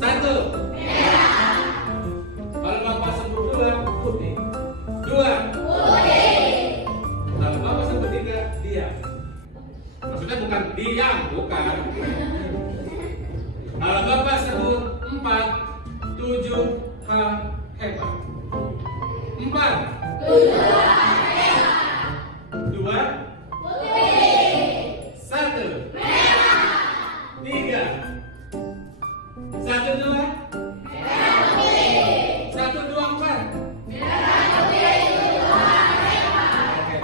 Satu. Kalau Bapak sebut dua, putih. Dua. Kalau Bapak sebut tiga, diam. Maksudnya bukan diam, bukan. Kalau Bapak sebut empat, tujuh, hebat. Empat. Dua. Satu. Tiga. Satu, dua. Satu, dua, empat. Oke,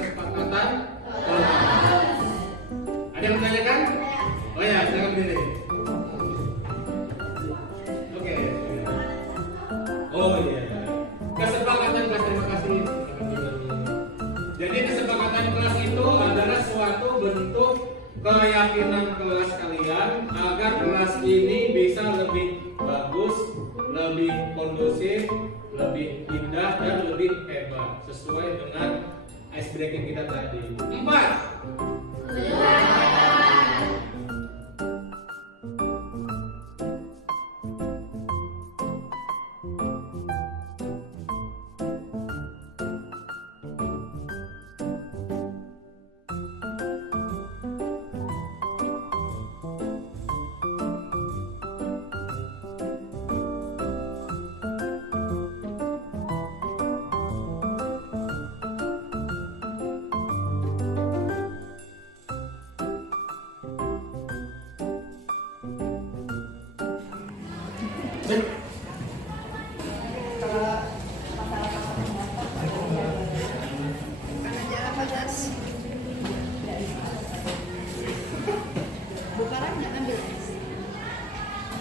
kesepakatan. Ada yang menanyakan? Oh ya, silakan berdiri. Oke. Oh iya. Kesepakatan kelas, terima kasih. Jadi kesepakatan kelas itu adalah suatu bentuk keyakinan kelas kalian agar kelas ini bisa lebih bagus, lebih kondusif, lebih indah dan lebih hebat sesuai dengan ice breaking kita tadi. 4.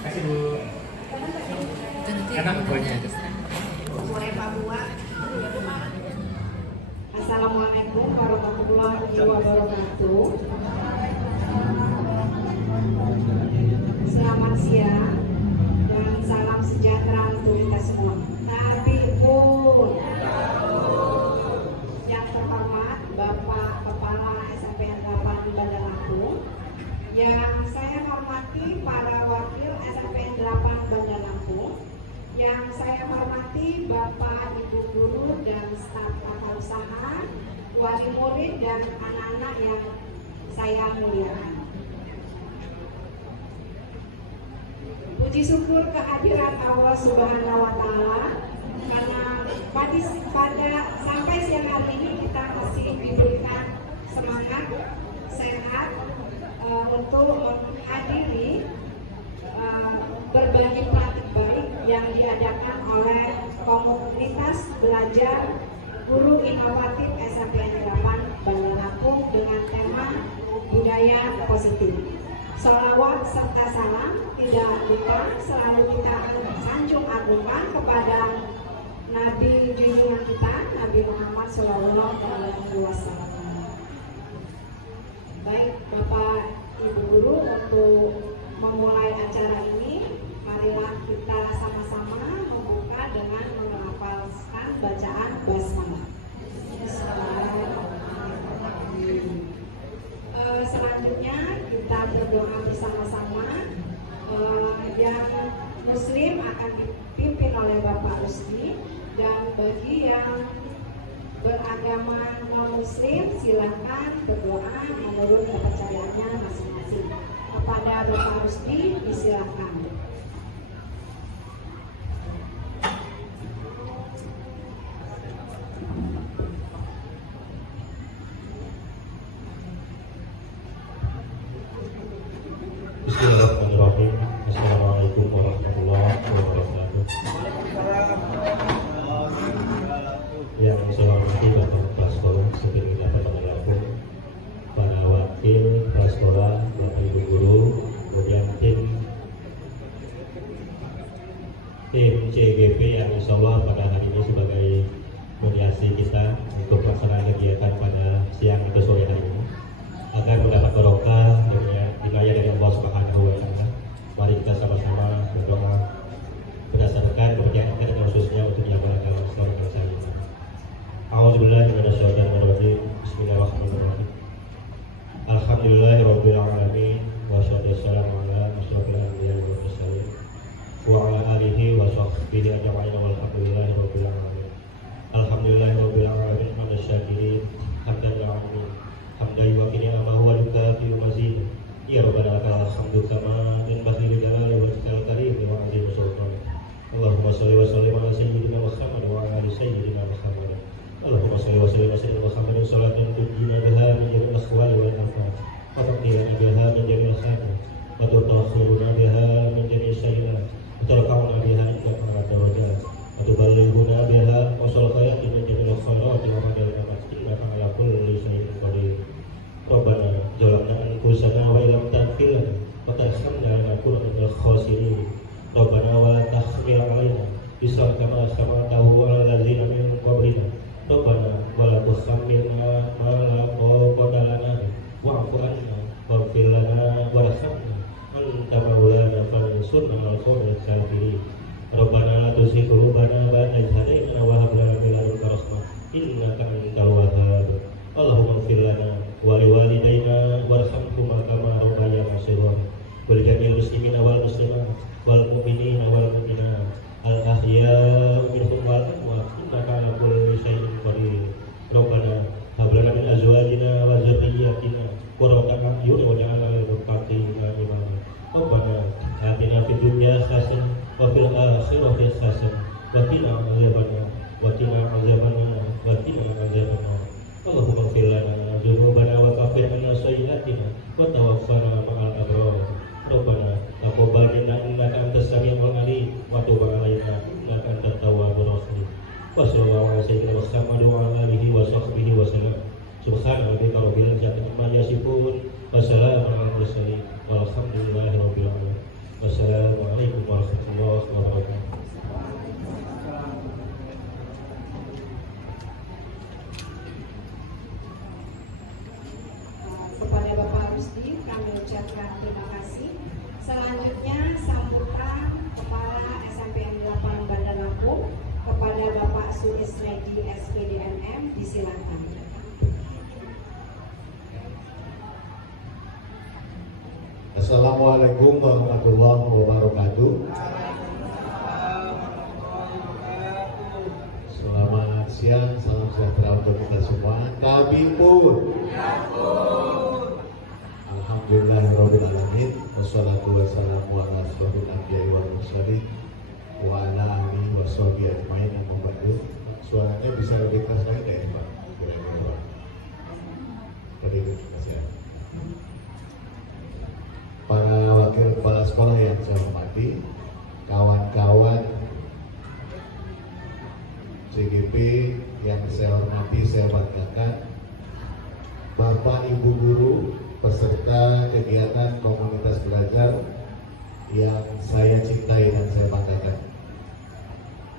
Kasih Bu. Enak pokoknya. Sore Pak Bua. Assalamualaikum warahmatullahi wabarakatuh. Selamat siang dan salam sejahtera untuk kita semua. Tarbiyun. Yang terhormat Bapak Kepala SMP 8 Bandar Lampung, yang saya hormati para wakil SMP 8 Bandar Lampung, yang saya hormati Bapak Ibu Guru dan staf tata usaha, wali murid dan anak-anak yang saya muliakan. Puji syukur kehadiran Allah Subhanahu wa Ta'ala, karena pada sampai siang hari ini kita masih diberikan semangat, sehat untuk menghadiri berbagai praktik baik yang diadakan oleh komunitas belajar guru inovatif SMP 8 Bandar Lampung dengan tema budaya positif. Sholawat serta salam tidak lupa selalu kita sanjung agungkan kepada Nabi junjungan kita, Nabi Muhammad SAW. Baik Bapak Ibu Guru, untuk memulai acara ini, marilah kita sama-sama membuka dengan menghafalkan bacaan basmalah. Selanjutnya kita berdoa bersama-sama. Yang Muslim akan dipimpin oleh Bapak Rusdi, dan bagi yang beragama non-Muslim silakan berdoa menurut kepercayaannya masing-masing. Kepada Bapak Rusdi disilakan. Bismillahirrahmanirrahim. Assalamualaikum warahmatullahi wabarakatuh. Yang saya hormati Bapak Kepala Sekolah Seperti Dapat Bandar Lampung, para wakil kepala sekolah, Bapak Ibu Guru, kemudian tim CGP yang insya Allah pada hari ini sebagai mediasi kita untuk pelaksanaan kegiatan pada siang atau sore hari ini, agar mendapat barokah hidayah dari Allah Subhanahu wa Ta'ala. Mari kita sama-sama berdoa berdasarkan kepercayaan kita, khususnya untuk yang beragama Islam dan saya. A'udzubillahi minasyaitonir rajim. Bismillahirrahmanirrahim. Alhamdulillahirabbil alamin wa bihi ajma'in walhamdulillahirabbil alamin. Alhamdulillahirabbil alamin hamdan syakirin hamdan alamin hamdan yuwafiqu ni'amahu wa yukafi'u mazid. Ya Rabbana lakal hamdu kama yanbaghi li jalali wajhikal karim wa 'azimi sultanik. Allahumma shalli wa sallim ala sayyidina Muhammad wa ala ali sayyidina Muhammad. Allahumma shalli wa sallim ala sayyidina Muhammad salatan tunjina biha min jami'il ahwali wal afat wa taqdiruna biha min jami'il khairat wa tutahhiruna biha min jami'is sayyi'at wa tarfa'una biha ila a'la darajat wa tuballighuna biha wasal khairat min jami'il khairat wa madal innaka ala kulli shay'in qadir. Rabbana zalamna anfusana wa illam taghfir lana wa tarhamna lanakunanna minal khasirin. Rabbana wa la tahmil 'alaina isran kama hamaltahu 'alal ladzina min qablina. Rabbana wa la tuhammilna ma la taqata lana wa'fu 'anna waghfir lana warhamna anta maulana fansurna 'alal qawmil kafirin. Rabbana la tuzigh qulubana ba'da idh hadaytana wa hab lana min ladunka rahmah innaka antal wahhab. Allahumma ighfir lana wa liwalidayna warhamhuma kama rabbayana shighara wal jami'il muslimina wal muslimat wal mu'minina wal mu'minat al ahya'u minhum wal amwat innaka ala kulli syai'in qadir. Rabbana hab lana min azwajina wa dhurriyyatina qurrata a'yun waj'alna lil muttaqina imama. Rabbana atina fid dunya hasanah wa fil akhirati hasanah wa qina adzabannar wa qina adzabannar wa qina adzabannar. Allahumma ighfir lana dzunubana wa kaffir 'anna sayyi'atina wa tawaffana ma'al abrar. Rabbana taqabbal minna innaka antas samiul 'alim wa tub 'alaina innaka antat tawwabur rahim. Wa sallallahu ala sayyidina Muhammad wa ala alihi wa sahbihi wa sallam. Subhana rabbika rabbil izzati amma yasifun wa salamun 'alal mursalin walhamdulillahi rabbil alamin. Wassalamualaikum warahmatullahi wabarakatuh. Kepada Bapak Rusdi kami ucapkan terima kasih. Selanjutnya sambutan Kepala SMPN 8 Bandar Lampung kepada Bapak Sulis Redi SPDMM, disilakan. Assalamualaikum warahmatullahi wabarakatuh. Selamat siang, salam sejahtera untuk kita semua. Kami pun Alhamdulillahirabbil alamin wassalatu wassalamu ala asyrofil anbiya'i wal mursalin wa ala alihi washabihi ajmain amma ba'du. Suaranya bisa lebih keras lagi enggak ya, Pak? Kira-kira. Terima kasih. Para wakil kepala sekolah yang saya hormati, kawan-kawan CGP yang saya hormati, saya banggakan, Bapak Ibu guru peserta kegiatan komunitas belajar yang saya cintai dan saya banggakan.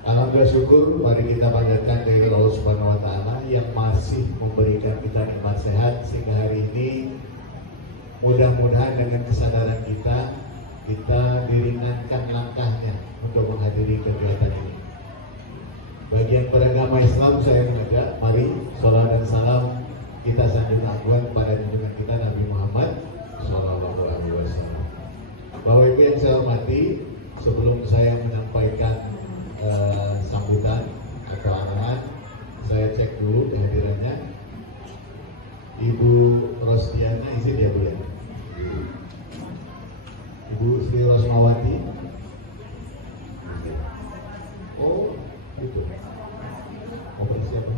Alhamdulillah syukur, mari kita panjatkan dari Allah Subhanahu wa taala yang masih memberikan kita nikmat sehat sehingga hari ini mudah-mudahan dengan kesadaran kita diringankan langkahnya untuk menghadiri kegiatan ini. Bagi yang beragama Islam saya mengajak, mari salat dan salam kita sanjungan kepada junjungan kita Nabi Muhammad Sallallahu Alaihi Wasallam. Bapak Ibu yang saya hormati, sebelum saya menyampaikan sambutan atau arahan, saya cek dulu kehadirannya. Ibu Rosdiana izin ya Bu ya. Ibu Sri Rosmawati. Oh, itu. Mau siapa?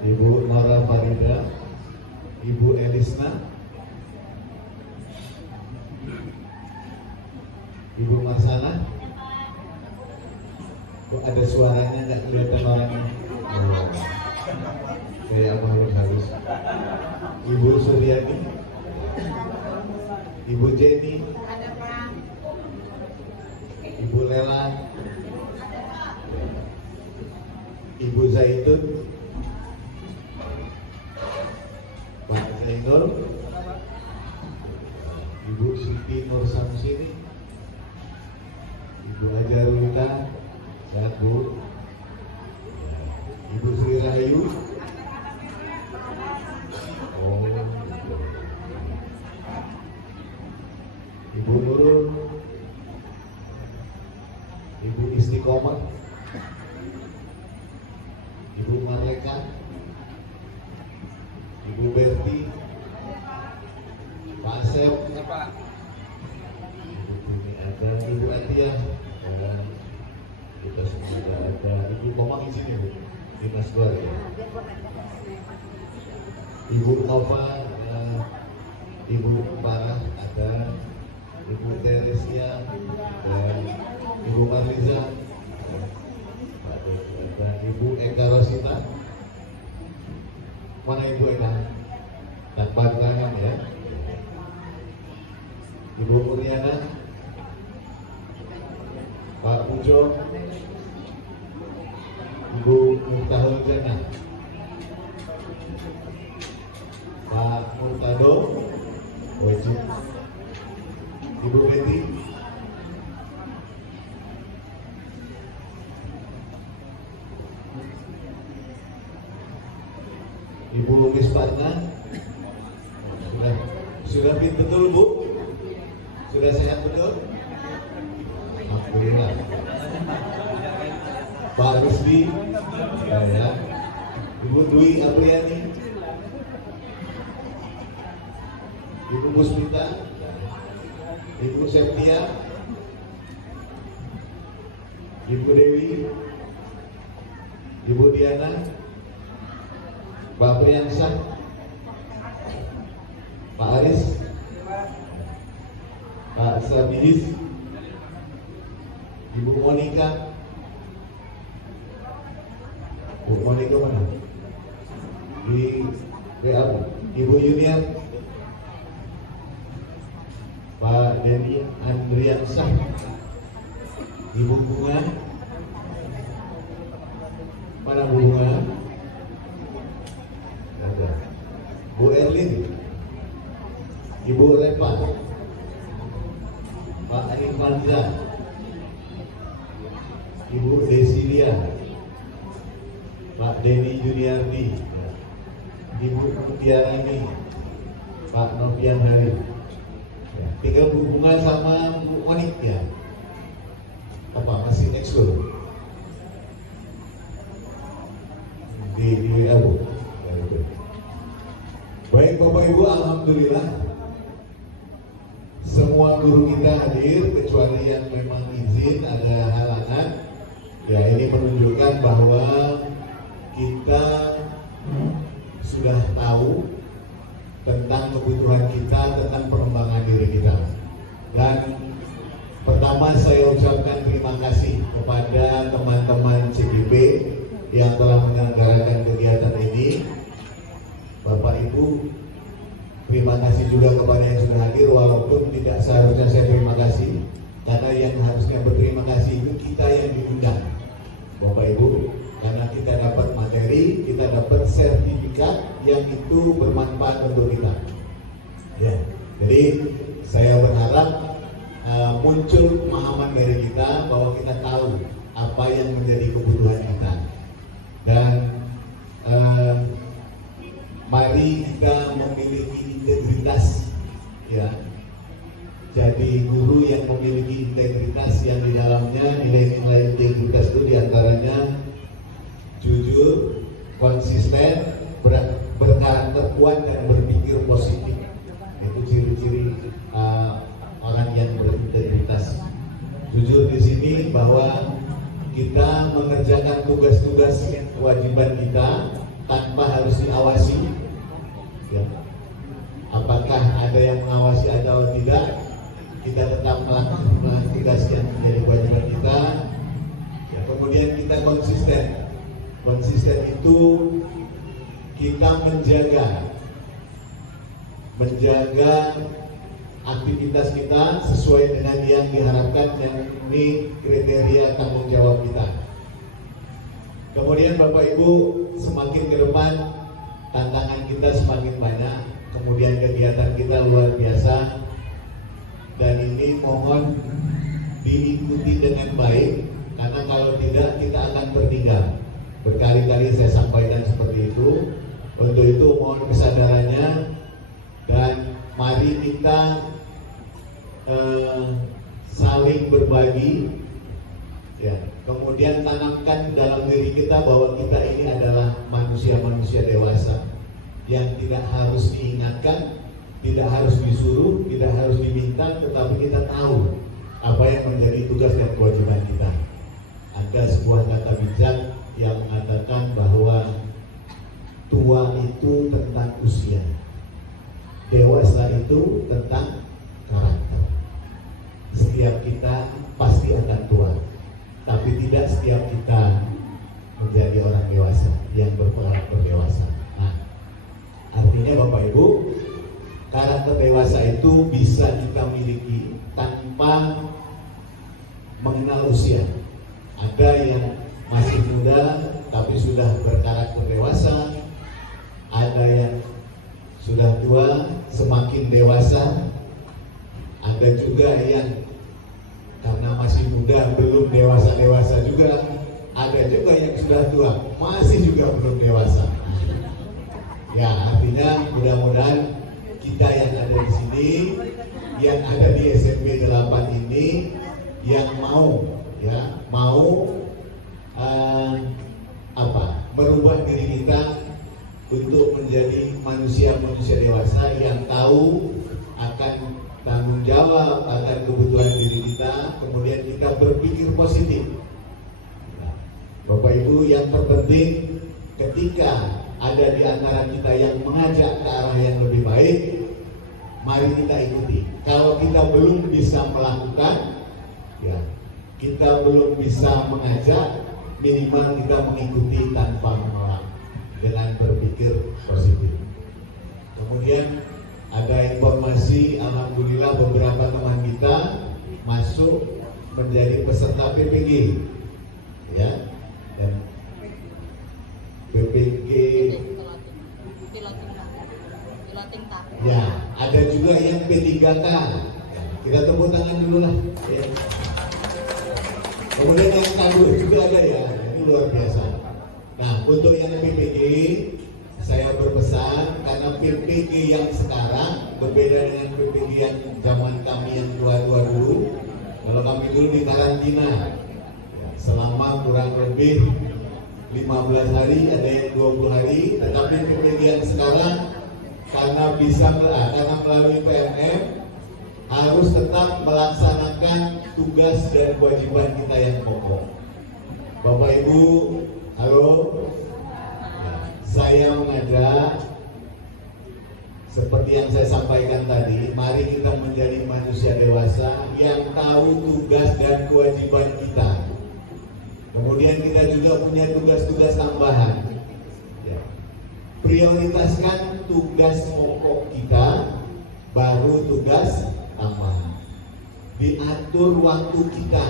Ibu Mara Farida, Ibu Elisna, Ibu Marsana. Kok ada suaranya nggak kelihatan orangnya? Oh. Kayak apa harus. Ibu Suryani, Ibu Jenny, Ibu Lela, Ibu Zaitun, Pak Zainul, Ibu Siti Nur Samsini, Ibu Hajarulita, sehat Bu, Ibu Sri Rahayu. Oh, Ibu Nurul, Ibu Istiqomah, Ibu Marleka, Ibu Berti, Pak Asep, ini ada Ibu Atia, dan kita semua ada Ibu Komang di sini, Bu, Dinas Keluarga, Ibu Nova, Ibu Parah ada, Ibu Teresia, dan Ibu Marliza, dan Ibu Eka Rosita. Mana Ibu Eka? Tanpa tangan ya. Ibu Kuriana, Pak Pujo, Ibu Muhtahul Jana, Pak Murtado, wajib, Ibu Betty, Ibu Misparna, sudah fit betul Bu? Sudah sehat betul? Alhamdulillah. Pak Rusdi, ya. Ibu Dwi Apriani, Ibu Musmita, Ibu Septia, Ibu Dewi, Ibu Diana, Pak Priyansah, Pak Aris, Pak Sabihis, Ibu Monika. Bu Monika mana? Di WA. Ibu Yunian, Pak Denny Andriansah, Ibu Bunga, mana Bu Bunga? Ada. Bu Erlin, Ibu Repa, Pak Irfanza, Ibu Desilia, Pak Denny Juniardi, Ibu Mutiarani, Pak Novian Hari. Tinggal Bu Bunga sama Bu Monik ya. Apa masih ekskul? Di WA Bu. Baik Bapak Ibu, alhamdulillah semua guru kita hadir kecuali yang memang izin ada halangan. Ya, ini menunjukkan bahwa kita sudah tahu tentang kebutuhan kita, tentang pengembangan diri kita. Dan pertama saya ucapkan terima kasih kepada teman-teman CGP yang telah menyelenggarakan kegiatan ini. Bapak Ibu, terima kasih juga kepada yang sudah hadir, walaupun tidak seharusnya saya terima kasih, karena yang harusnya berterima kasih itu kita yang diundang, Bapak Ibu, karena kita dapat materi, kita dapat sertifikat yang itu bermanfaat untuk kita. Ya, jadi saya berharap muncul pemahaman dari kita bahwa kita tahu apa yang menjadi kebutuhan kita, dan mari kita memiliki integritas, ya. Jadi guru yang memiliki integritas yang di dalamnya nilai-nilai integritas itu diantaranya jujur, konsisten, berkarakter kuat dan berpikir positif. Itu ciri-ciri orang yang berintegritas. Jujur di sini bahwa kita mengerjakan tugas-tugas kewajiban kita tanpa harus diawasi. Ya. Apakah ada yang mengawasi atau tidak? Kita tetap melakukan tugas yang menjadi kewajiban kita. Ya, kemudian kita konsisten. Konsisten itu kita menjaga aktivitas kita sesuai dengan yang diharapkan, yang ini kriteria tanggung jawab kita. Kemudian Bapak Ibu, semakin ke depan tantangan kita semakin banyak, kemudian kegiatan kita luar biasa, dan ini mohon diikuti dengan baik, karena kalau tidak kita akan tertinggal. Berkali-kali saya sampaikan seperti itu. Untuk itu mohon kesadarannya, dan mari kita saling berbagi Ya, kemudian tanamkan dalam diri kita bahwa kita ini adalah manusia-manusia dewasa yang tidak harus diingatkan, tidak harus disuruh, tidak harus diminta, tetapi kita tahu apa yang menjadi tugas dan kewajiban kita. Ada sebuah kata bijak yang mengatakan bahwa tua itu tentang usia, dewasa itu tentang karakter. Setiap kita pasti akan tua, tapi tidak setiap kita menjadi orang dewasa yang berkarakter dewasa. Nah, artinya Bapak Ibu, karakter dewasa itu bisa kita miliki tanpa mengenal usia. Ada yang masih muda tapi sudah berkarakter dewasa, ada yang sudah tua semakin dewasa, ada juga yang karena masih muda belum dewasa-dewasa juga, ada juga yang sudah tua masih juga belum dewasa. Ya, artinya mudah-mudahan kita yang ada di sini, yang ada di SMP 8 ini, yang mau merubah diri kita untuk menjadi manusia-manusia dewasa yang tahu akan tanggung jawab, akan kebutuhan diri kita, kemudian kita berpikir positif. Nah, Bapak Ibu, yang terpenting ketika ada di antara kita yang mengajak ke arah yang lebih baik, mari kita ikuti. Kalau kita belum bisa melakukan, ya, kita belum bisa mengajak, minimal kita mengikuti tanpa menolak dengan berpikir positif. Kemudian ada informasi, alhamdulillah beberapa teman kita masuk menjadi peserta PPG, ya, dan PPG, ya, ada juga yang P3K. Ya, kita tepuk tangan dulu lah. Ya. Kemudian yang kabur juga ada ya, ini luar biasa. Nah, untuk yang PPG, saya berpesan karena PPG yang sekarang berbeda dengan PPG yang zaman kami yang tua-tua dulu. Kalau kami dulu di karantina selama kurang lebih 15 hari, ada yang 20 hari, tetapi PPG yang sekarang karena melalui PMM harus tetap melaksanakan tugas dan kewajiban kita yang pokok. Bapak Ibu, halo, saya mengajak seperti yang saya sampaikan tadi, mari kita menjadi manusia dewasa yang tahu tugas dan kewajiban kita. Kemudian kita juga punya tugas-tugas tambahan. Ya. Prioritaskan tugas pokok kita, baru tugas tambahan. Diatur waktu kita,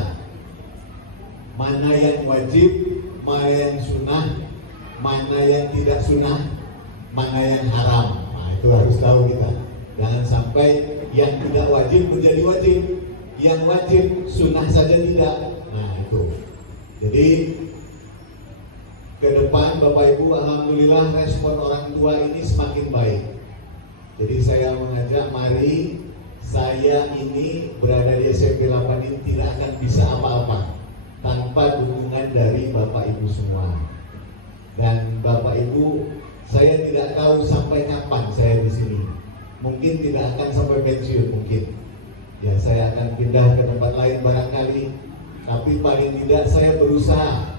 mana yang wajib, mana yang sunnah, mana yang tidak sunnah, mana yang haram. Nah, itu harus tahu kita. Jangan sampai yang tidak wajib menjadi wajib, yang wajib sunnah saja tidak. Nah, itu. Jadi ke depan Bapak Ibu, alhamdulillah respon orang tua ini semakin baik. Jadi saya mengajak, mari, saya ini berada di SMP 8 ini tidak akan bisa apa-apa tanpa dukungan dari Bapak Ibu semua. Dan Bapak Ibu, saya tidak tahu sampai kapan saya di sini. Mungkin tidak akan sampai pensiun mungkin. Ya, saya akan pindah ke tempat lain barangkali. Tapi paling tidak saya berusaha,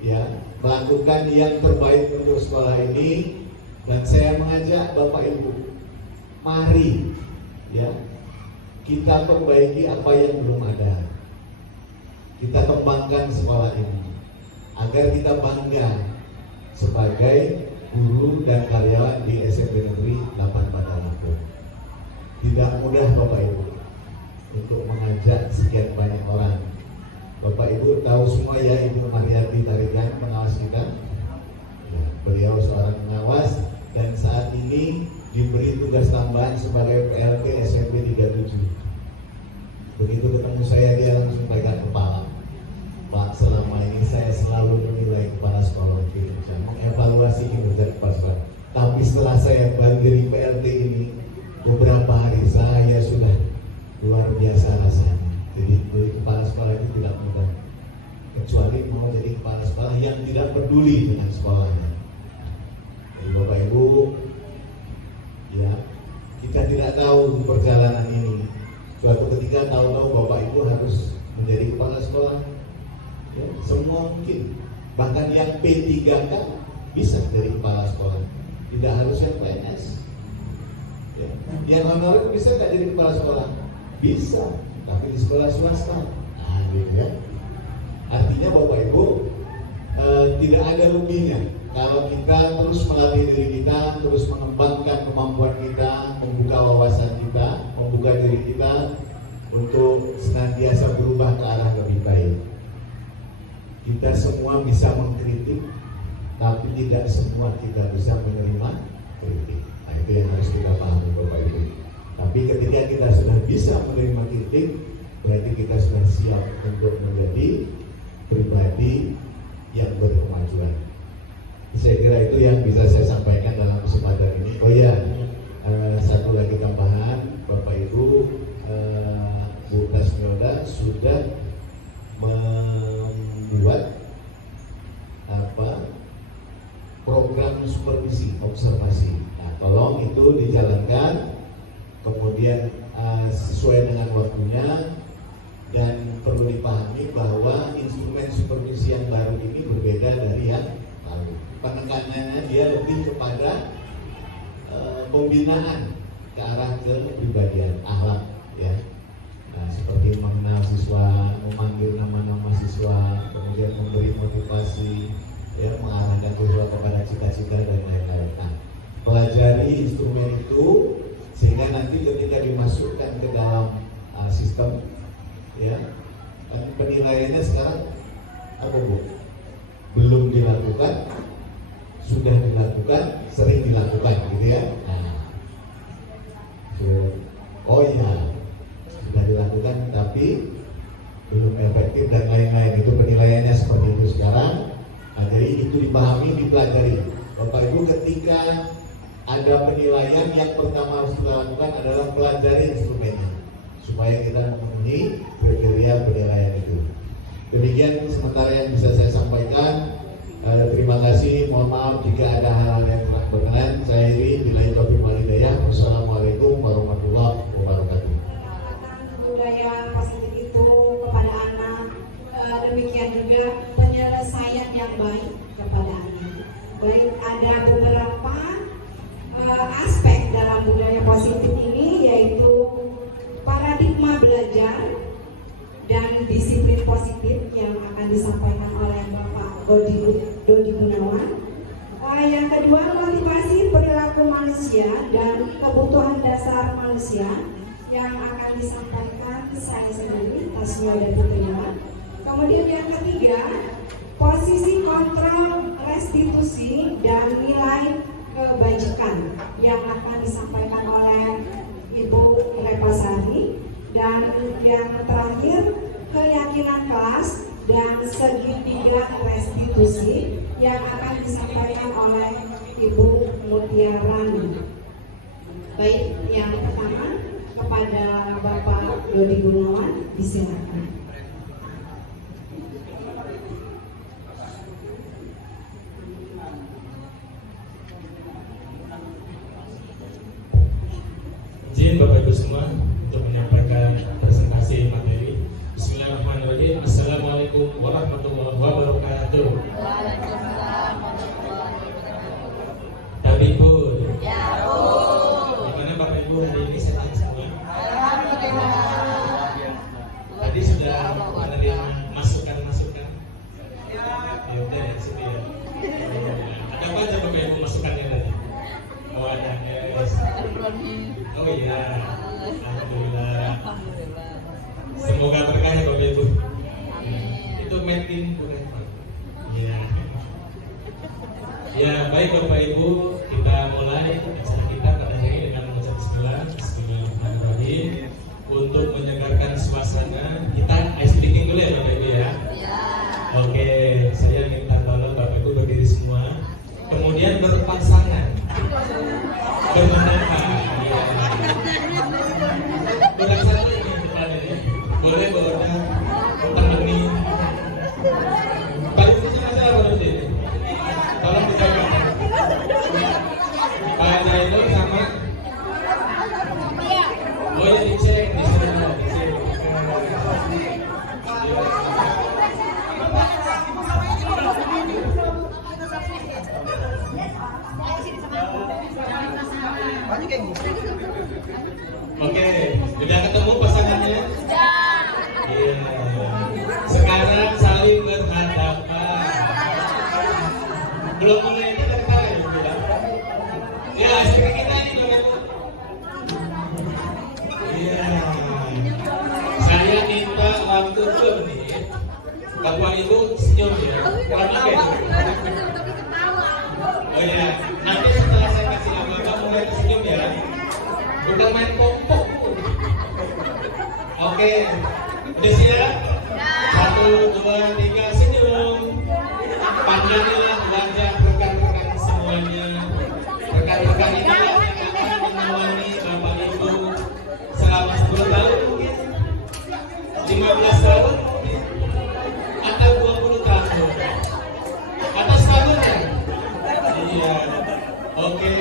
ya, melakukan yang terbaik untuk sekolah ini. Dan saya mengajak Bapak Ibu, mari, ya, kita perbaiki apa yang belum ada. Kita kembangkan sekolah ini agar kita bangga sebagai guru dan karyawan di SMP Negeri 8 Bandar Lampung. Tidak mudah Bapak Ibu untuk mengajak sekian banyak orang. Bapak Ibu tahu semua ya, Ibu Mariati Tarigan pengawas kita. Ya, beliau seorang pengawas dan saat ini diberi tugas tambahan sebagai PLT SMP 37. Begitu ketemu saya, dia langsung pegang kepala. Pak, selama ini saya selalu menilai kepala sekolah kinerja, mengevaluasi kinerja kepala sekolah. Tapi setelah saya berdiri PLT ini, beberapa hari saya sudah luar biasa rasanya. Jadi kepala sekolah itu tidak mudah. menjadi kepala sekolah. Ya, semua mungkin. Bahkan yang P3K bisa jadi kepala sekolah. Tidak harus yang PNS. Ya. Yang honorer bisa nggak jadi kepala sekolah? Bisa, tapi di sekolah swasta. Nah, gitu ya. Artinya Bapak Ibu tidak ada ruginya kalau kita terus melatih diri kita, terus mengembangkan kemampuan kita, membuka wawasan kita, membuka diri kita untuk senantiasa berubah ke arah lebih baik. Kita semua bisa mengkritik, tapi tidak semua kita bisa menerima kritik. Nah, itu yang harus kita pahami Bapak Ibu. Tapi ketika kita sudah bisa menerima kritik, berarti kita sudah siap untuk menjadi pribadi yang berkemajuan. Saya kira itu yang bisa saya sampaikan dalam kesempatan ini. Oh ya, satu lagi tambahan, Bapak Ibu, Bu Tasmioda sudah membuat program supervisi observasi. Nah, tolong itu dijalankan, kemudian sesuai dengan waktunya, dan perlu dipahami bahwa instrumen supervisi yang baru ini berbeda dari yang lalu. Penekanannya dia lebih kepada pembinaan ke arah kepribadian, akhlak, ya. Nah, seperti mengenal siswa, memanggil nama-nama siswa, kemudian memberi motivasi, ya, mengarahkan siswa kepada cita-cita dan lain-lain. Nah, pelajari instrumen itu sehingga nanti ketika dimasukkan ke dalam sistem, ya, penilaiannya sekarang apa Bu? Belum dilakukan, sudah dilakukan, sering dilakukan, gitu ya. Nah, oh iya, sudah dilakukan tapi belum efektif dan lain-lain. Itu penilaiannya seperti itu sekarang. Nah, jadi itu dipahami, dipelajari. Bapak Ibu, ketika ada penilaian, yang pertama harus kita lakukan adalah pelajari instrumennya supaya kita memenuhi kriteria penilaian itu. Demikian sementara yang bisa saya sampaikan. Terima kasih. Mohon maaf jika ada hal-hal yang kurang berkenan. Saya Iri, billahi taufiq wal hidayah. Wassalamualaikum warahmatullahi wabarakatuh. Pendekatan budaya positif itu kepada anak, demikian juga penyelesaian yang baik kepada anak. Baik, ada beberapa aspek dalam budaya positif ini, yaitu paradigma belajar dan disiplin positif yang akan disampaikan oleh Bapak Dodi Gunawan. Yang kedua, motivasi perilaku manusia dan kebutuhan dasar manusia yang akan disampaikan saya sendiri, Tasmioda Putri. Kemudian yang ketiga, posisi kontrol restitusi dan nilai kebajikan yang akan disampaikan oleh Ibu Repasari. Dan yang terakhir, keyakinan kelas dan segitiga restitusi yang akan disampaikan oleh Ibu Mutiarani. Baik, yang pertama kepada Bapak Dodi Gunawan, disilakan. Izin Bapak Ibu semua untuk menyampaikan presentasi materi. Bismillahirrahmanirrahim. Assalamualaikum warahmatullahi wabarakatuh. Tabibun. Ya, Bu. Gimana Bapak Ibu hari ini sehat semua? Alhamdulillah. Tadi sudah menerima masukan-masukan. Ya udah ya, sini ya. Ada apa aja Bapak Ibu masukannya tadi? Oh ada guys. Oh iya. Alhamdulillah. Semoga berkah ya Bapak Ibu. Itu meeting bukan Pak. Ya. Ya baik Bapak Ibu, kita mulai acara kita pada hari ini dengan mengucap Bismillahirrahmanirrahim untuk menyegarkan suasana. Kita ice breaking dulu ya Bapak Ibu ya. Oke, saya minta tolong Bapak Ibu berdiri semua, kemudian berpasangan, bermandangkan. Kurang satu ini depan ini. Boleh bawa temani. Pak Yudi masalah Pak Yudi. Tolong dijaga. Pak Jainul sama. Oh ya dicek di sana. Oke, udah ketemu pasangannya? Iya. Sekarang saling berhadapan. Belum mulai kita ketawa ya, bilang. Ya, istri kita ini dong. Iya. Saya minta waktu 2 menit. Bapak Ibu senyum ya. Kurang apa ya? Oh iya, nanti setelah saya kasih Bapak mulai senyum ya. Bukan main pok-pok. Oke, udah siap? 1, 2, 3, senyum. Panjanglah wajah rekan-rekan semuanya. Rekan-rekan ini yang akan menemani Bapak Ibu selama 10 tahun mungkin, 15 tahun mungkin, atau 20 tahun, atau setahun ya? Iya. Oke,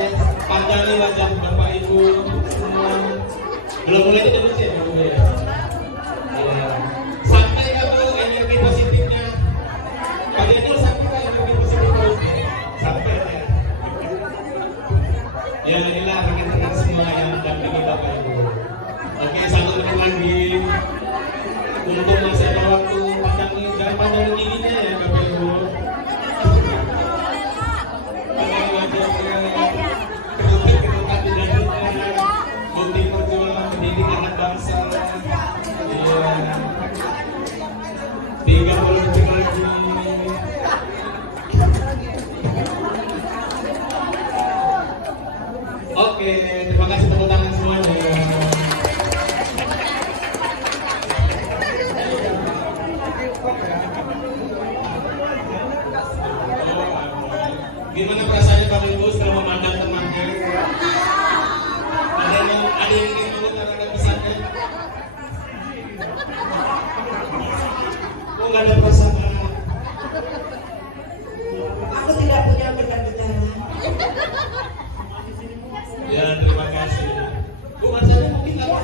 panjanglah wajah Bapak Ibu semua. Belum mulai itu dulu sih, dulu ya. Iya. Sampai kamu energi positifnya. Kalian dulu sampai ke energi positifnya. Sampai ya. Ya inilah rekan-rekan semua yang mendampingi Bapak Ibu. Oke, 1 menit lagi. Untuk masih ada waktu, jangan pandang giginya ya Bapak Ibu. Pandang wajahnya. Kedudukan di dalamnya. Bukti perjuangan pendidik anak bangsa. Iya. 30 detik lagi. Oke, terima kasih tepuk tangan semuanya. Gimana perasaannya Pak Ibu setelah memandang temannya? Ada yang ingin mengutarakan pesannya? Oh, nggak ada perasaan. Aku tidak punya benar-benar. Ya, terima kasih. Bu, rasanya mungkin apa?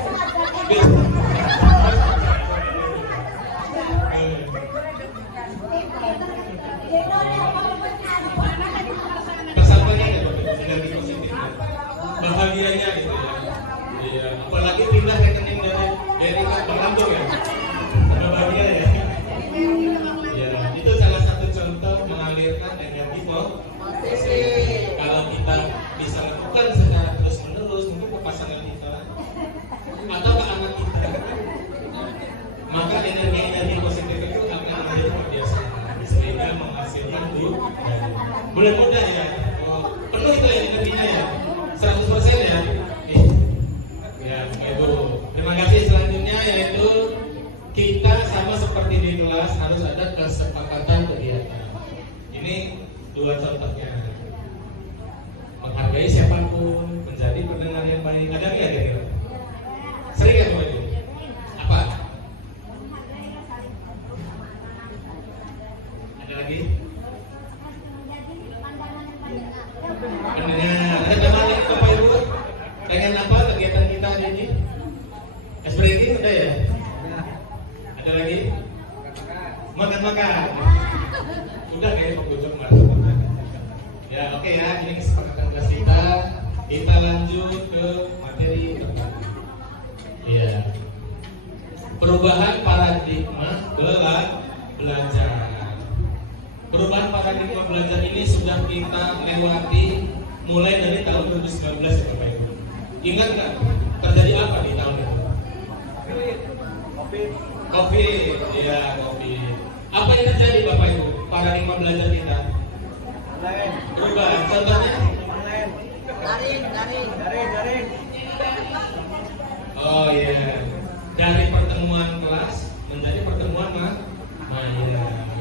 Persampahannya ya, energi positifnya, bahagianya gitu ya. Iya, apalagi pindah rekening dari Bang Lampung ya, sama bahagia ya. Iya, itu salah satu contoh mengalirkan energi positif. Kalau kita bisa lakukan secara terus-menerus, mungkin ke pasangan kita atau ke anak kita, maka energi positif itu akan menjadi kebiasaan sehingga menghasilkan mudah-mudahan ya. Penuh itu ya energinya ya, 100% ya. Ya, Ibu. Terima kasih. Selanjutnya yaitu kita sama seperti di kelas harus ada kesepakatan kegiatan. Ini 2 contohnya. Menghargai siapapun, menjadi pendengar yang baik. Ada nggak kira-kira? Sering ya Bapak Ibu? Apa? Ada lagi? Pendengar. Ada teman yang Bapak Ibu? Pengen apa kegiatan kita hari ini? Es breaking udah ya? Ada lagi? Makan-makan. Udah kayak pengunjung makan. Ya oke ya, ini kesepakatan kelas kita. Kita lanjut ke materi pertama. Iya. Perubahan paradigma belajar. Perubahan paradigma belajar ini sudah kita lewati mulai dari tahun 2019 ya Bapak Ibu. Ingat nggak terjadi apa di tahun itu? Covid, ya Covid. Apa yang terjadi Bapak Ibu? Paradigma belajar kita berubah. Contohnya? Daring. Oh iya. Dari pertemuan kelas menjadi pertemuan ya.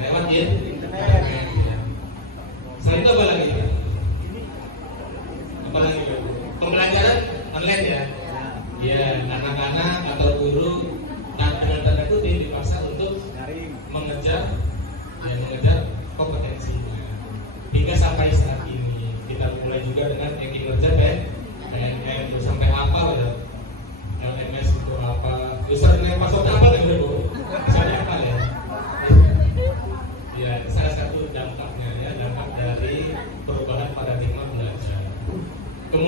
Lewat ya. Selain itu apa lagi? Apa lagi? Pembelajaran online ya. Ya, anak-anak atau guru dengan tanda kutip dipaksa untuk mengejar kompetensi. Hingga sampai saat ini kita mulai juga dengan kinerja PNM sampai hafal ya. LMS itu apa? User dengan password apa nggak Bu? Misalnya apa ya?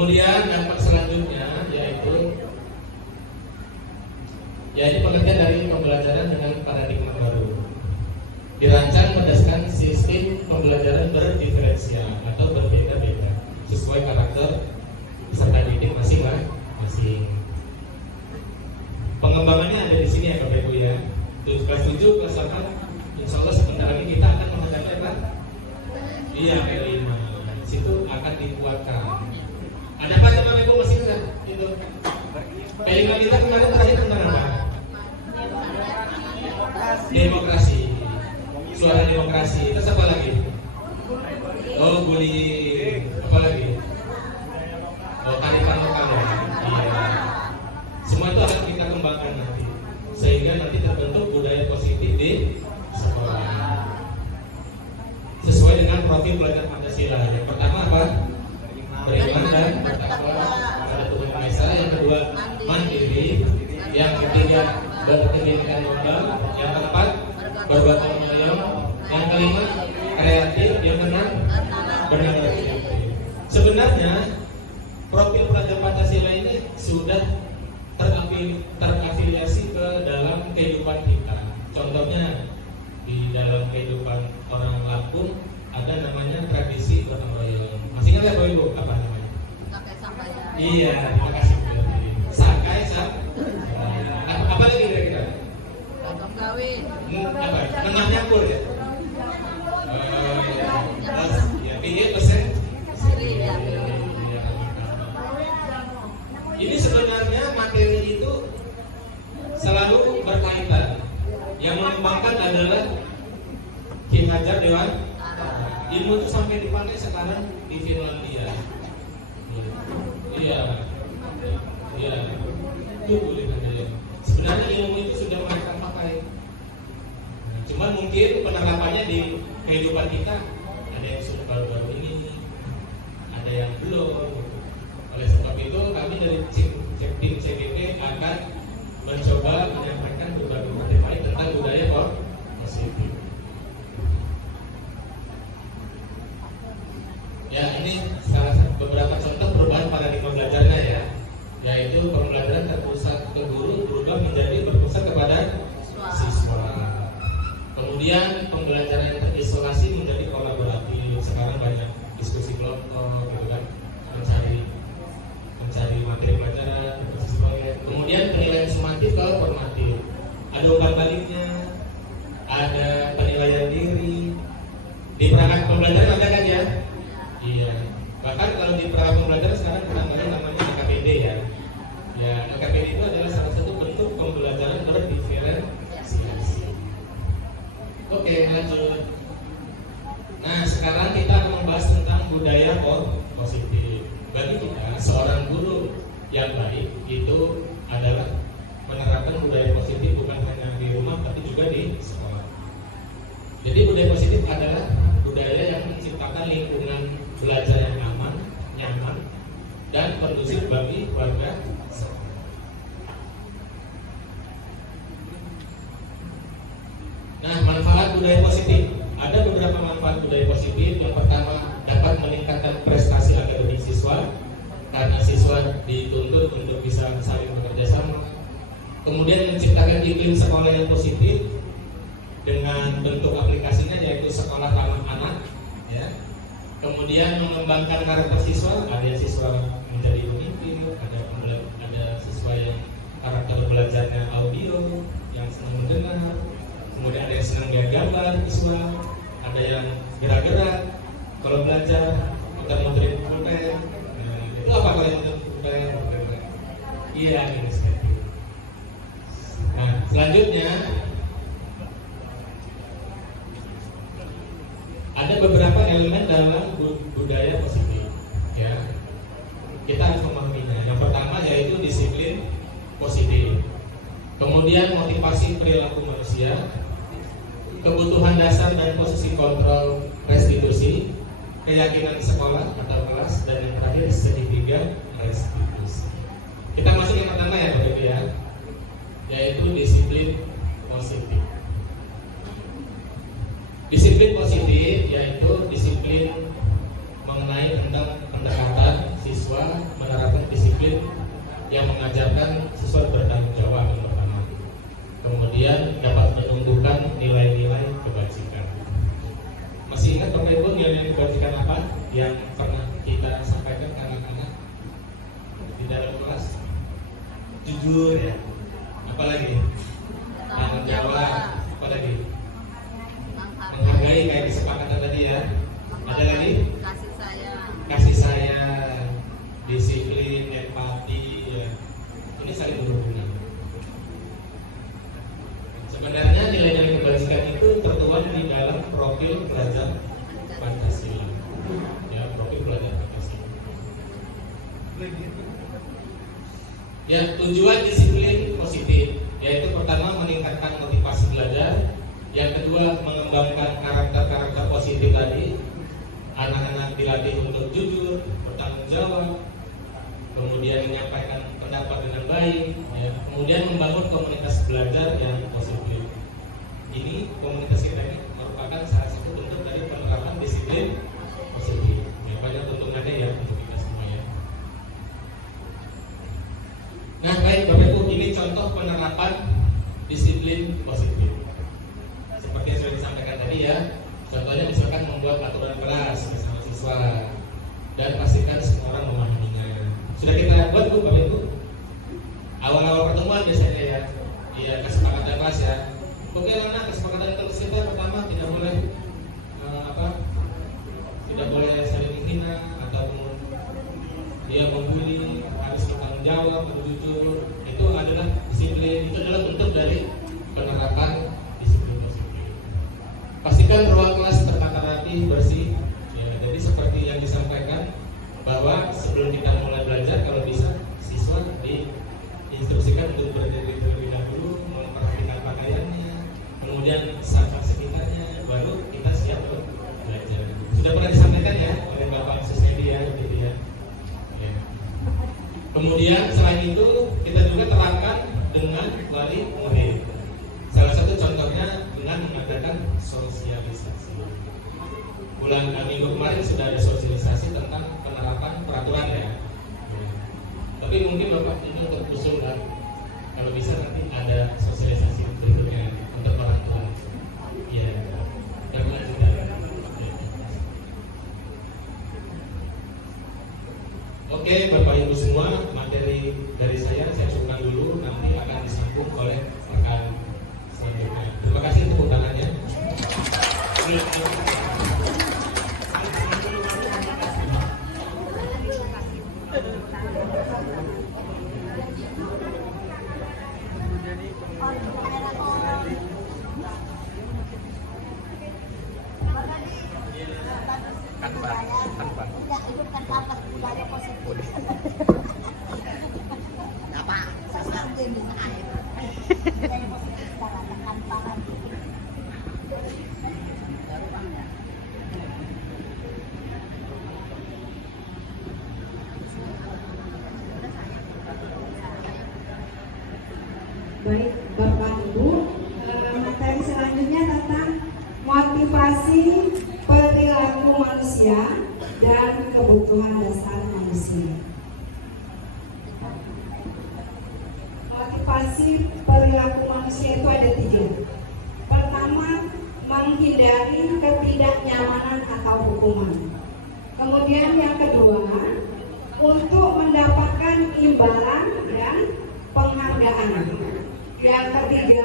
Kemudian dampak selanjutnya yaitu pengertian dari pembelajaran dengan paradigma baru. Dirancang berdasarkan sistem pembelajaran berdiferensial atau berbeda-beda sesuai karakter peserta didik masing-masing. Pengembangannya ada di sini ya Bapak Ibu ya. Kelas 7, kelas 8, insya Allah sebentar lagi kita akan menghadapi apa? Iya, P5. Situ akan dikuatkan. Ada apa Bapak Ibu masih ingat? Itu P5 kita kemarin terakhir tentang apa? Demokrasi. Suara demokrasi. Terus apa lagi? Oh, bullying. Apa lagi? Oh, tarikan lokal. Iya. Semua itu akan kita kembangkan nanti, sehingga nanti terbentuk budaya positif di sekolah sesuai dengan profil belajar Pancasila. Yang pertama apa? Beriman dan bertakwa kepada Tuhan Yang Maha Esa. Yang kedua mandiri. Yang ketiga berpendidikan lokal. Yang keempat bergotong royong. Yang kelima kreatif. Yang keenam benar kreatif. Sebenarnya profil belajar Pancasila ini sudah terafiliasi ke dalam kehidupan kita. Contohnya di dalam kehidupan orang Lampung ada namanya tradisi gotong royong. Masih ingat ya Bapak Ibu apa namanya? Iya, terima kasih Bu. Sakai apa lagi kira-kira? Gotong kawin. Apa? Tengah nyampur ya? Ya, pilih persen. Ini sebenarnya materi itu selalu berkaitan. Yang mengembangkan adalah Ki Hajar Dewan. Ilmu itu sampai dipakai sekarang di Finlandia. Iya. Itu boleh ya. Sebenarnya ilmu itu sudah mereka pakai. Cuman mungkin penerapannya di kehidupan kita ada yang sudah baru-baru ini, ada yang belum. Oleh sebab itu kami dari tim CGP akan mencoba menyampaikan berbagai materi tentang budaya positif. Ya, ini salah satu beberapa contoh perubahan paradigma belajarnya ya, yaitu pembelajaran terpusat ke guru berubah menjadi berpusat kepada siswa. Kemudian pembelajaran yang terisolasi menjadi kolaboratif. Sekarang banyak diskusi kelompok, gitu kan, mencari materi pelajaran, kemudian penilaian sumatif ke formatif. Ada umpan baliknya, ada penilaian diri. Di perangkat pembelajaran ada kan ya? Iya. Bahkan kalau di perangkat pembelajaran sekarang kita namanya LKPD ya. Ya, LKPD itu adalah salah satu bentuk pembelajaran berdiferensiasi. Oke, lanjut. Nah, sekarang kita akan membahas tentang budaya positif. Bagi kita, seorang guru yang baik itu adalah menerapkan budaya positif bukan hanya di rumah tapi juga di sekolah. Jadi budaya positif adalah budaya yang menciptakan lingkungan belajar yang aman, nyaman, dan kondusif bagi warga sekolah. Nah, manfaat budaya positif. Ada beberapa manfaat budaya positif. Yang pertama, dapat meningkatkan prestasi akademik siswa karena siswa dituntut untuk bisa saling bekerja sama. Kemudian menciptakan iklim sekolah yang positif dengan bentuk aplikasinya yaitu sekolah ramah anak ya. Kemudian mengembangkan karakter siswa. Ada siswa menjadi pemimpin, ada siswa yang karakter belajarnya audio, yang senang mendengar. Kemudian ada yang senang lihat gambar siswa, ada yang gerak-gerak kalau belajar, muter-muterin pulpen. Itu apa kalau yang muter-muterin pulpen? Iya, ini sekali. Nah, selanjutnya ada beberapa elemen dalam budaya positif. Ya, kita harus memahaminya. Yang pertama yaitu disiplin positif. Kemudian motivasi perilaku manusia, kebutuhan dasar dan posisi kontrol restitusi, keyakinan sekolah atau kelas, dan yang terakhir segitiga restitusi. Kita masuk yang pertama ya Bapak Ibu ya, yaitu disiplin positif. Disiplin positif yaitu disiplin mengenai tentang pendekatan siswa siswa bertanggung jawab yang pertama. Kemudian dapat menumbuhkan nilai-nilai kebajikan. Masih ingat Bapak Ibu nilai-nilai kebajikan apa yang pernah kita sampaikan ke anak-anak di dalam kelas? Jujur ya. Apalagi? Tanggung jawab. Apalagi? Menghargai kayak kesepakatan tadi ya. Ada lagi? Kasih sayang, disiplin, empati ya. Ini saling berhubungan. Sebenarnya nilai-nilai kebajikan itu tertuang di dalam profil pelajar Pancasila. Ya, profil pelajar Pancasila. Ya, tujuan disiplin positif, yaitu pertama meningkatkan motivasi belajar, yang kedua mengembangkan karakter-karakter positif tadi. Anak-anak dilatih untuk jujur, bertanggung jawab, kemudian menyampaikan pendapat dengan baik, ya. Kemudian membangun komunitas belajar yang positif. Ini komunitas kita ini merupakan salah satu bentuk dari penerapan disiplin positif. Ya, banyak tuntungannya ya untuk kita semua ya. Nah baik Bapak Ibu, ini contoh penerapan disiplin positif. Seperti yang sudah disampaikan tadi ya. Contohnya misalkan membuat aturan kelas bersama siswa dan pastikan semua orang memahaminya. Sudah kita buat Bu, Bapak Ibu? Awal-awal pertemuan biasanya ya, iya kesepakatan kelas ya. Oke anak, kesepakatan kelas itu pertama tidak boleh tidak boleh saling menghina ataupun dia membuli, harus bertanggung jawab, jujur. Itu adalah disiplin, itu adalah bentuk dari penerapan disiplin positif. Pastikan ruang kelas tertata rapi, bersih. Ya, jadi seperti yang disampaikan bahwa sebelum kita mulai belajar, kalau bisa siswa diinstruksikan untuk berdiri terlebih dahulu, memperhatikan pakaiannya, kemudian sapa sekitarnya, baru kita siap untuk belajar. Sudah pernah disampaikan ya oleh Bapak Susedi ya, gitu ya. Ya. Kemudian selain itu kita juga terapkan dengan wali murid. Salah satu contohnya dengan mengadakan sosialisasi. Bulan minggu kemarin sudah ada sosialisasi tentang penerapan peraturan ya. Tapi mungkin Bapak ini untuk usulkan kalau bisa nanti ada sosialisasi berikutnya untuk orang tua. Ya, dan lanjutkan. Oke, Bapak Ibu semua, materi dari saya cukupkan dulu, nanti akan disambung oleh rekan selanjutnya. Terima kasih untuk undangannya. Baik Bapak Ibu, materi selanjutnya tentang motivasi perilaku manusia dan kebutuhan dasar manusia. Motivasi perilaku manusia itu ada 3. Pertama, menghindari ketidaknyamanan atau hukuman. Kemudian yang kedua, untuk mendapatkan imbalan dan penghargaan. Yang ketiga,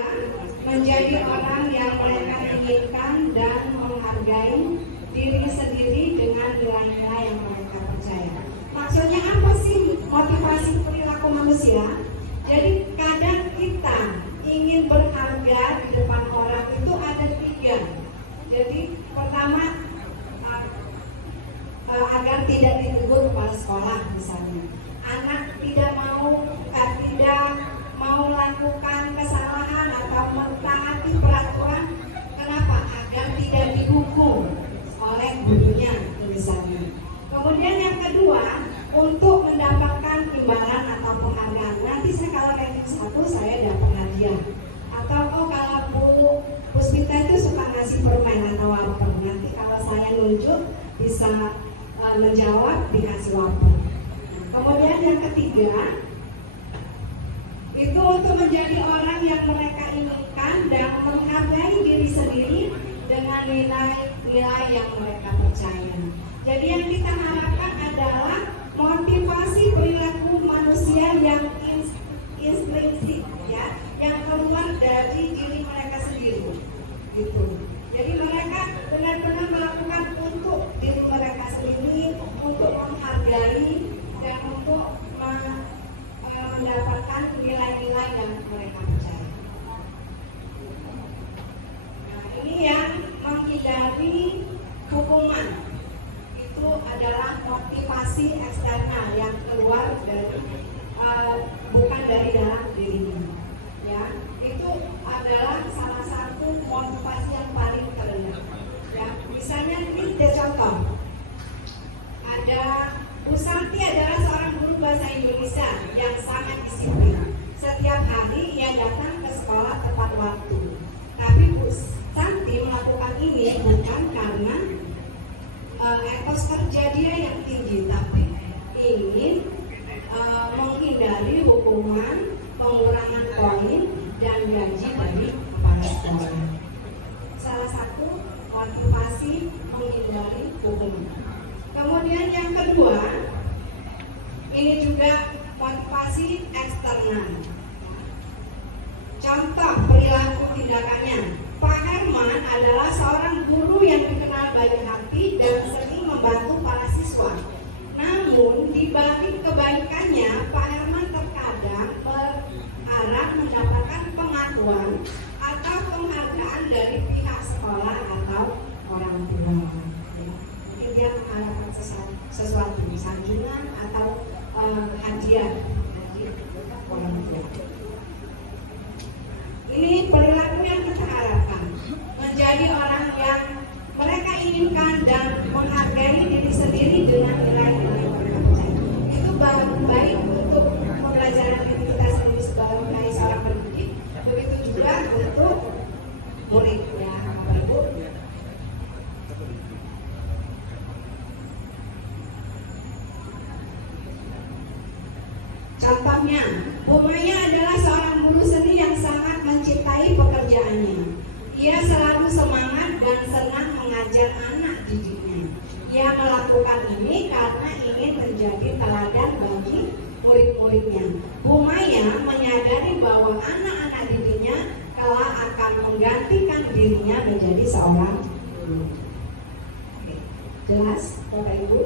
menjadi orang yang mereka inginkan dan menghargai diri sendiri dengan nilai-nilai yang mereka percaya. Maksudnya apa sih motivasi perilaku manusia? Jadi kadang kita ingin berharga di depan orang itu ada 3. Jadi pertama, agar tidak ditegur kepala sekolah misalnya. Anak tidak mau melakukan kesalahan atau mentaati peraturan. Kenapa? Agar tidak dihukum oleh gurunya misalnya. Kemudian yang kedua, untuk mendapatkan imbalan atau penghargaan. Nanti saya kalau ranking 1 saya dapat hadiah. Atau kalau Bu Puspita itu suka ngasih permen atau wafer. Nanti kalau saya nunjuk bisa menjawab dikasih wafer. Kemudian yang ketiga, Itu untuk menjadi orang yang mereka inginkan dan menghargai diri sendiri dengan nilai-nilai yang mereka percaya. Jadi yang kita harapkan adalah motivasi perilaku manusia yang intrinsik, ya, yang keluar dari diri mereka sendiri, gitu. Jadi mereka benar-benar melakukan untuk diri mereka sendiri, untuk menghargai dan untuk mendapatkan nilai-nilai yang mereka percaya. Nah, ini yang menghindari hukuman itu adalah motivasi eksternal yang keluar dari bukan dari dalam dirinya. Ya, itu adalah salah satu motivasi yang paling terendah. Ya, misalnya ini contoh. Ada Bu Santi adalah seorang guru bahasa Indonesia yang sangat disiplin. Setiap hari ia datang ke sekolah tepat waktu. Tapi Bu Santi melakukan ini bukan karena etos kerja dia yang tinggi, tapi ingin menghindari hukuman, pengurangan poin dan gaji dari kepala sekolah. Salah satu motivasi menghindari hukuman. Kemudian yang kedua, ini juga motivasi eksternal. Contoh perilaku tindakannya. Pak Herman adalah seorang guru yang dikenal baik hati dan sering membantu para siswa. Namun di balik kebaikannya, Pak Herman terkadang berharap mendapatkan pengakuan atau penghargaan dari pihak sekolah atau orang tua. Mungkin dia mengharapkan sesuatu, sanjungan atau hadiah dari orang tua. Ini perilaku yang kita harapkan, menjadi orang yang mereka inginkan dan menghargai diri sendiri dengan nilai-nilai yang mereka percaya. Itu baik untuk pembelajaran diri kita sendiri sebagai seorang pendidik, begitu juga untuk murid, ya, Bapak Ibu. Contohnya, Bu Maya adalah seorang guru seni yang sangat mencintai pekerjaannya. Ia selalu semangat dan senang mengajar anak didiknya. Ia melakukan ini karena ingin menjadi teladan bagi murid-muridnya. Bu Maya menyadari bahwa anak-anak didiknya kelak akan menggantikan dirinya menjadi seorang guru. Jelas, Bapak Ibu?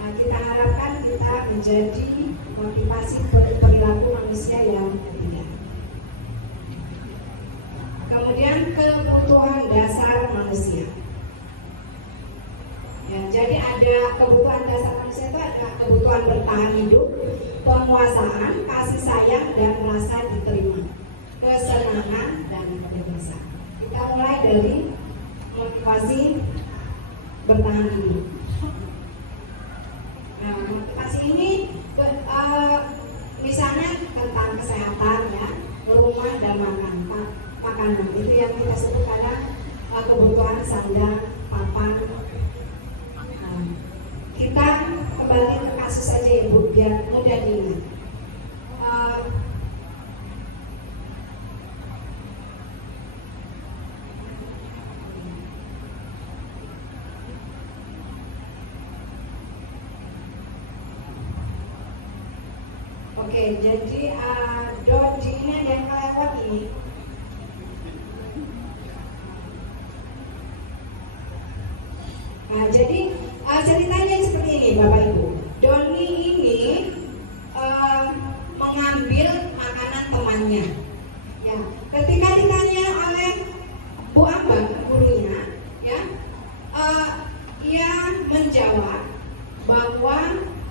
Nah, kita harapkan kita menjadi motivasi perilaku manusia yang ketiga. Kemudian kebutuhan dasar manusia. Ya, jadi ada kebutuhan dasar manusia itu ada kebutuhan bertahan hidup, penguasaan, kasih sayang dan rasa diterima, kesenangan dan kebebasan. Kita mulai dari motivasi bertahan hidup. Nah, motivasi ini misalnya tentang kesehatan, ya, rumah dan makanan. Itu yang kita sebut kadang kebutuhan sandang, papan. Nah, kita kembali ke kasus saja, Ibu, biar mudah diingat. Oke, jadi Dodi ini ada yang kelewat ini. Nah, jadi ceritanya seperti ini, Bapak Ibu. Doni ini mengambil makanan temannya. Ya, ketika ditanya oleh Bu Ambang, gurunya, ya, ia menjawab bahwa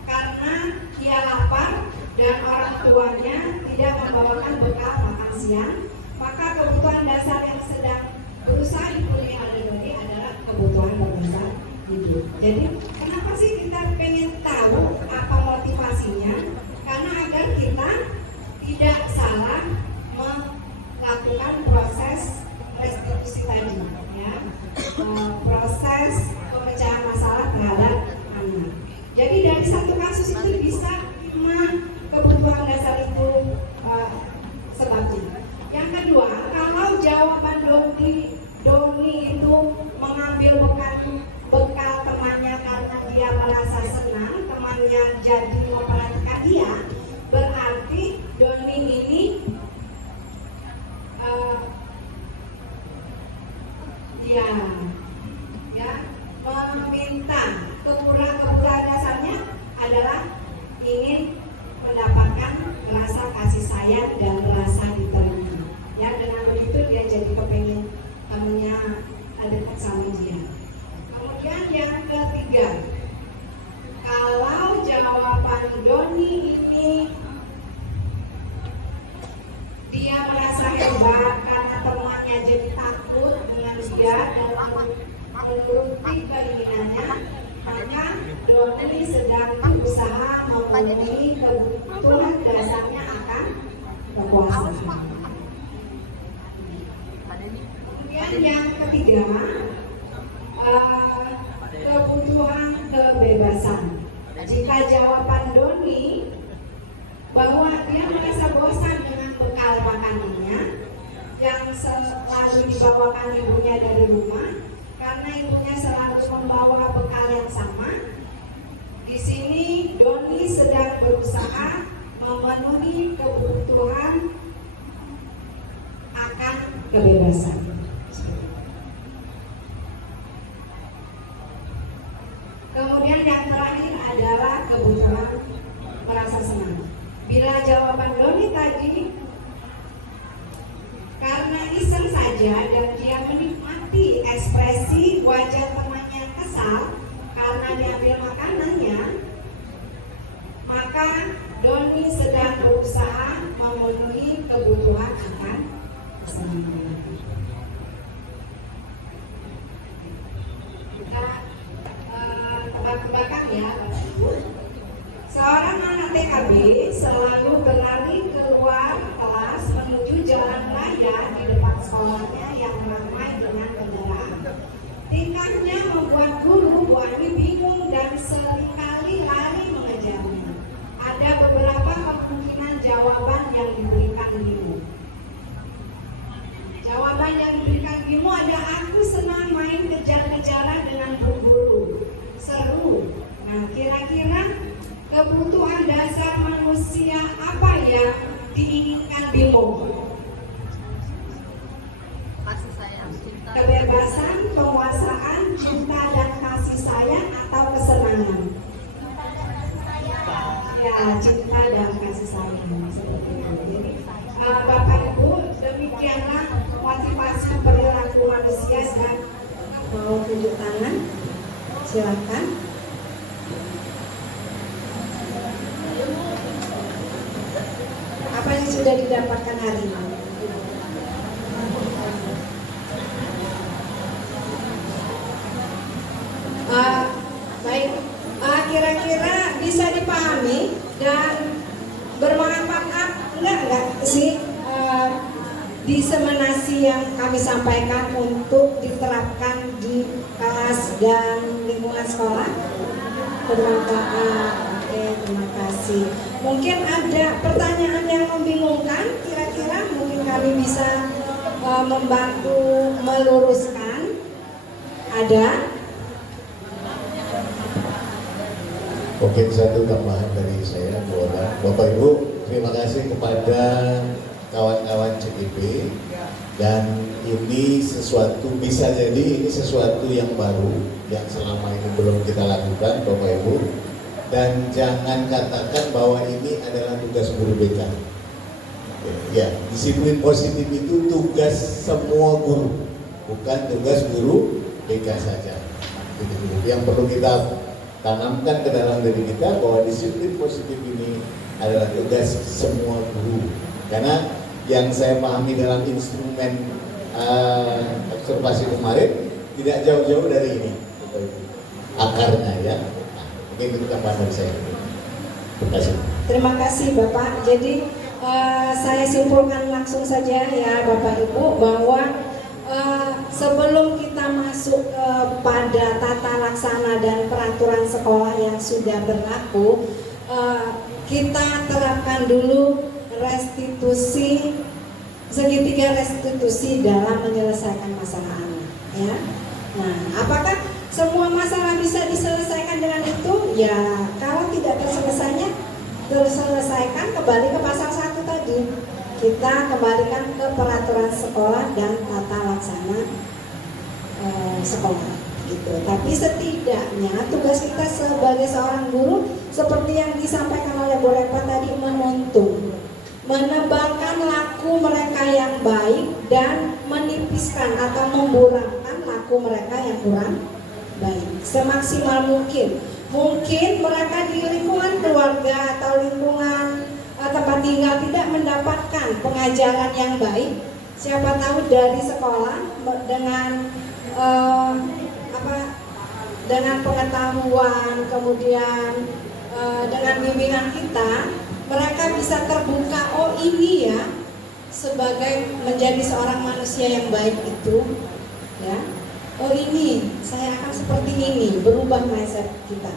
karena ia lapar dan orang tuanya tidak membawakan bekal makan siang, maka kebutuhan dasar yang sedang berusaha dipenuhi oleh Dodi adalah kebutuhan berdasar hidup. Jadi kenapa sih kita pengen tahu apa motivasinya? Karena agar kita tidak salah melakukan proses restitusi tadi, ya, proses pemecahan masalah terhadap anak. Jadi dari satu kasus itu bisa kebutuhan dasar itu jawaban Doni itu mengambil bekal temannya karena dia merasa senang, temannya jadi memperhatikan dia, berarti Doni ini meminta kebutuhan dasarnya adalah ingin mendapatkan rasa kasih sayang dan rasa diterima. Ya, dengan begitu dia jadi kepengen temennya dekat sama dia. Kemudian yang ketiga, kalau jawaban Doni ini dia merasa hebat karena temannya jadi takut dengan dia dan menuruti keinginannya, maka Doni sedang berusaha memenuhi kebutuhan dasarnya akan kekuasaan. Kemudian yang ketiga, kebutuhan kebebasan. Jika jawaban Doni bahwa dia merasa bosan dengan bekal makanannya yang selalu dibawakan ibunya dari rumah, karena ibunya selalu membawa bekal yang sama. Di sini Doni sedang berusaha memenuhi kebutuhan akan kebebasan. Kemudian yang terakhir adalah kebutuhan merasa senang. Bila jawaban Doni tadi karena iseng saja dan dia menikmati ekspresi wajah temannya kesal karena diambil makanannya, maka Doni sedang berusaha memenuhi kebutuhan akan kesenangan. Kita tebak-tebakan ya. Seorang anak TKB selalu berlari keluar kelas menuju jalan raya di depan sekolahnya yang ramai dengan kendaraan. Tingkahnya membuat guru Bu Ani bingung dan seringkali lari mengejarnya. Ada beberapa kemungkinan jawaban yang diberikan Bimo. Jawaban yang diberikan Bimo ada, aku senang main kejar-kejaran dengan Bu Guru. Seru. Nah, kira-kira kebutuhan dasar manusia apa yang diinginkan Bimo? Kasih sayang, cinta. Kebebasan, penguasaan, cinta dan kasih sayang atau kesenangan? Ya, cinta dan kasih sayang. Seperti itu. Jadi, Bapak Ibu, demikianlah motivasi perilaku manusia. Sekarang mau tunjuk tangan, silakan. Apa yang sudah didapatkan hari ini? Baik, kira-kira bisa dipahami dan bermanfaat enggak sih diseminasi yang kami sampaikan untuk diterapkan di kelas dan lingkungan sekolah? Bermanfaat. Oke, terima kasih. Mungkin ada pertanyaan yang membingungkan, kira-kira mungkin kami bisa membantu meluruskan. Ada? Mungkin satu tambahan dari saya, Bapak Ibu, terima kasih kepada kawan-kawan CGP, dan ini sesuatu, bisa jadi ini sesuatu yang baru yang selama ini belum kita lakukan, Bapak Ibu. Dan jangan katakan bahwa ini adalah tugas guru BK. Ya, disiplin positif itu tugas semua guru, bukan tugas guru BK saja. Yang perlu kita tanamkan ke dalam diri kita bahwa disiplin positif ini adalah tugas semua guru. Karena yang saya pahami dalam instrumen observasi kemarin tidak jauh-jauh dari ini, akarnya ya. Mungkin itu tambahan dari saya. Terima kasih. Terima kasih Bapak. Jadi saya simpulkan langsung saja ya Bapak Ibu bahwa sebelum kita masuk pada tata laksana dan peraturan sekolah yang sudah berlaku, kita terapkan dulu restitusi segitiga restitusi dalam menyelesaikan masalah anak, ya. Nah, apakah semua masalah bisa diselesaikan dengan itu? Ya, kalau tidak terselesaikan kembali ke pasal 1 tadi. Kita kembalikan ke peraturan sekolah dan tata laksana sekolah gitu. Tapi setidaknya tugas kita sebagai seorang guru seperti yang disampaikan oleh Bu Rektor tadi, menuntun, menebalkan laku mereka yang baik dan menipiskan atau memburangkan laku mereka yang kurang baik semaksimal mungkin. Mungkin mereka di lingkungan keluarga atau lingkungan tempat tinggal tidak mendapatkan pengajaran yang baik. Siapa tahu dari sekolah dengan dengan pengetahuan, kemudian dengan bimbingan kita, mereka bisa terbuka, oh ini ya, sebagai menjadi seorang manusia yang baik itu, ya. Oh ini, saya akan seperti ini, berubah mindset kita.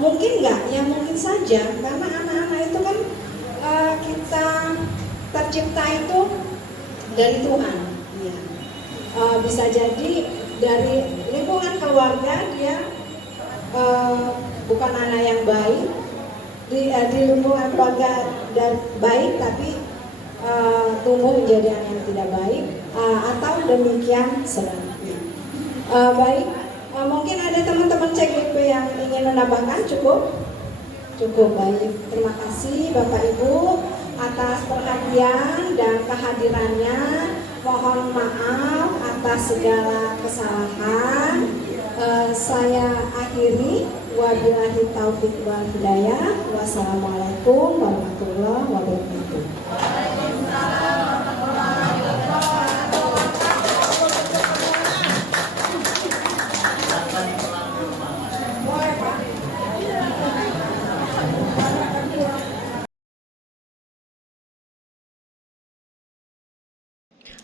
Mungkin nggak? Ya mungkin saja, karena anak-anak itu kan kita tercipta itu dari Tuhan. Ya. Bisa jadi dari lingkungan keluarga dia bukan anak yang baik, di lingkungan keluarga dan baik tapi tumbuh menjadi anak yang tidak baik, atau demikian sebaliknya. Baik, mungkin ada teman-teman CGP yang ingin menambahkan. Cukup baik. Terima kasih Bapak Ibu atas perhatian dan kehadirannya. Mohon maaf atas segala kesalahan. Saya akhiri. Wabillahi taufiq wal hidayah. Wassalamualaikum warahmatullahi wabarakatuh.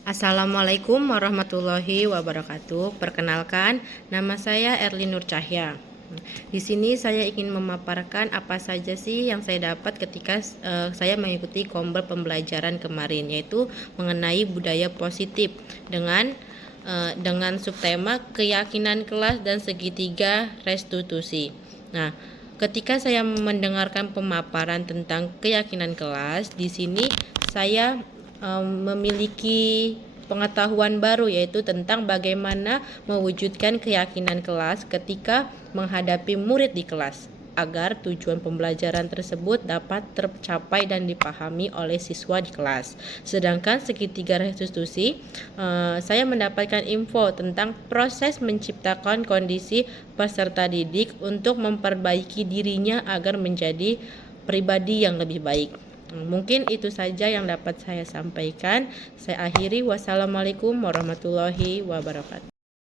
Assalamualaikum warahmatullahi wabarakatuh. Perkenalkan, nama saya Erli Nur Cahya. Di sini saya ingin memaparkan apa saja sih yang saya dapat ketika saya mengikuti kombel pembelajaran kemarin, yaitu mengenai budaya positif dengan subtema keyakinan kelas dan segitiga restitusi. Nah, ketika saya mendengarkan pemaparan tentang keyakinan kelas, di sini saya memiliki pengetahuan baru, yaitu tentang bagaimana mewujudkan keyakinan kelas ketika menghadapi murid di kelas agar tujuan pembelajaran tersebut dapat tercapai dan dipahami oleh siswa di kelas. Sedangkan segitiga restitusi, saya mendapatkan info tentang proses menciptakan kondisi peserta didik untuk memperbaiki dirinya agar menjadi pribadi yang lebih baik. Mungkin itu saja yang dapat saya sampaikan. Saya akhiri. Wassalamualaikum warahmatullahi wabarakatuh.